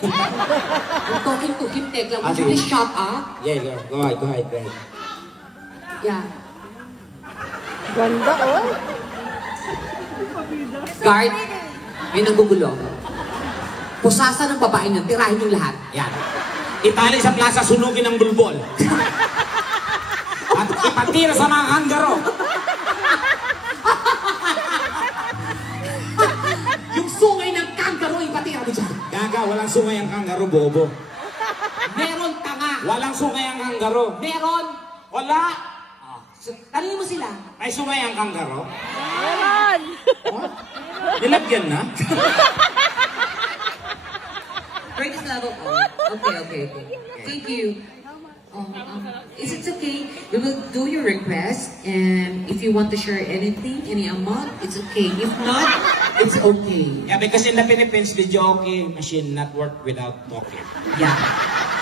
I'm talking to him, Tekla. Would you please shut up? Yeah, go ahead. Yeah. Ganda, oh. Guard, may nanggugulo. Pusasa ng babae niyo, tirahin yung lahat. Yan. Itali sa plaza, sunugin ng bulbol. At ipatira sa mga kanggaro. Yung sungay ng kanggaro, ipatira mo dyan. Gaga, walang sungay ang kanggaro, bobo. Meron tanga. Walang sungay ang kanggaro. Meron. Wala. Tanungin mo sila. May sungay ang kanggaro? Meron! What? Nilagyan na? Greatest level. Okay. Thank you. Is it okay? We will do your request, and if you want to share anything, any amount, it's okay. If not, it's okay. Yeah, because in the Philippines, the jockey machine not work without talking. Yeah.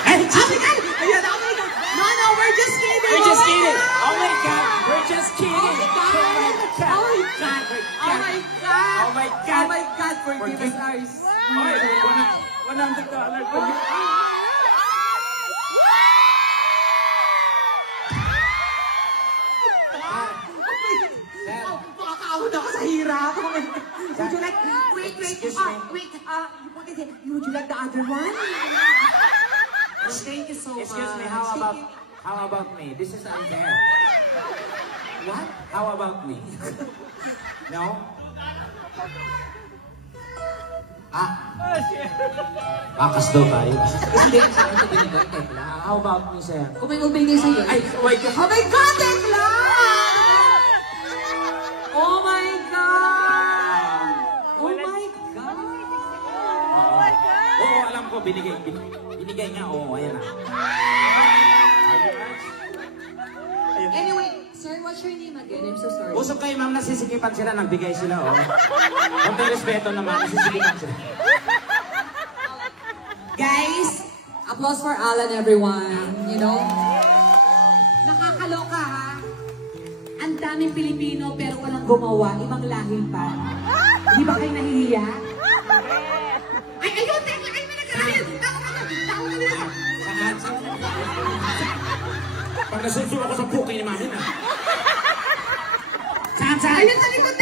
Hey, oh my God! Ayan, oh my God! No, we're just kidding! We're just kidding! Oh my God! We're just kidding! Oh my God! Forgive us, Lars. $100 for you. Makakaahon ako sa hirap. Would you like... Wait. Would you like the other one? Thank you so much. Excuse me, how about me? This is unfair. What? How about me? No? Bakas daw tayo. Hindi, saan ito binigay, Tekla? How about me, sir? Kung may ubingay sa'yo. Ay, oh my God! Oh my God, Tekla! Oh my God! Oh my God! Oo, alam ko, binigay nga, oo, ayan na. Anyway, sir, what's your name again? I'm so sorry. Usap kayo, ma'am, nasisikipan sila, nagbigay sila, oh. Konti respeto naman, nasisikipan sila. Guys, applause for Alan, everyone. You know? Nakakaloka, ha? Ang daming Pilipino, pero walang gumawa. Ibang lahi pa. Di ba kayo nahihiya? Ay, ayun! Tekla! Ay, may nagkakalit! Tao na nila! Pag nasunso ako sa puki ni Mami na. Saan? Ayun, sa likod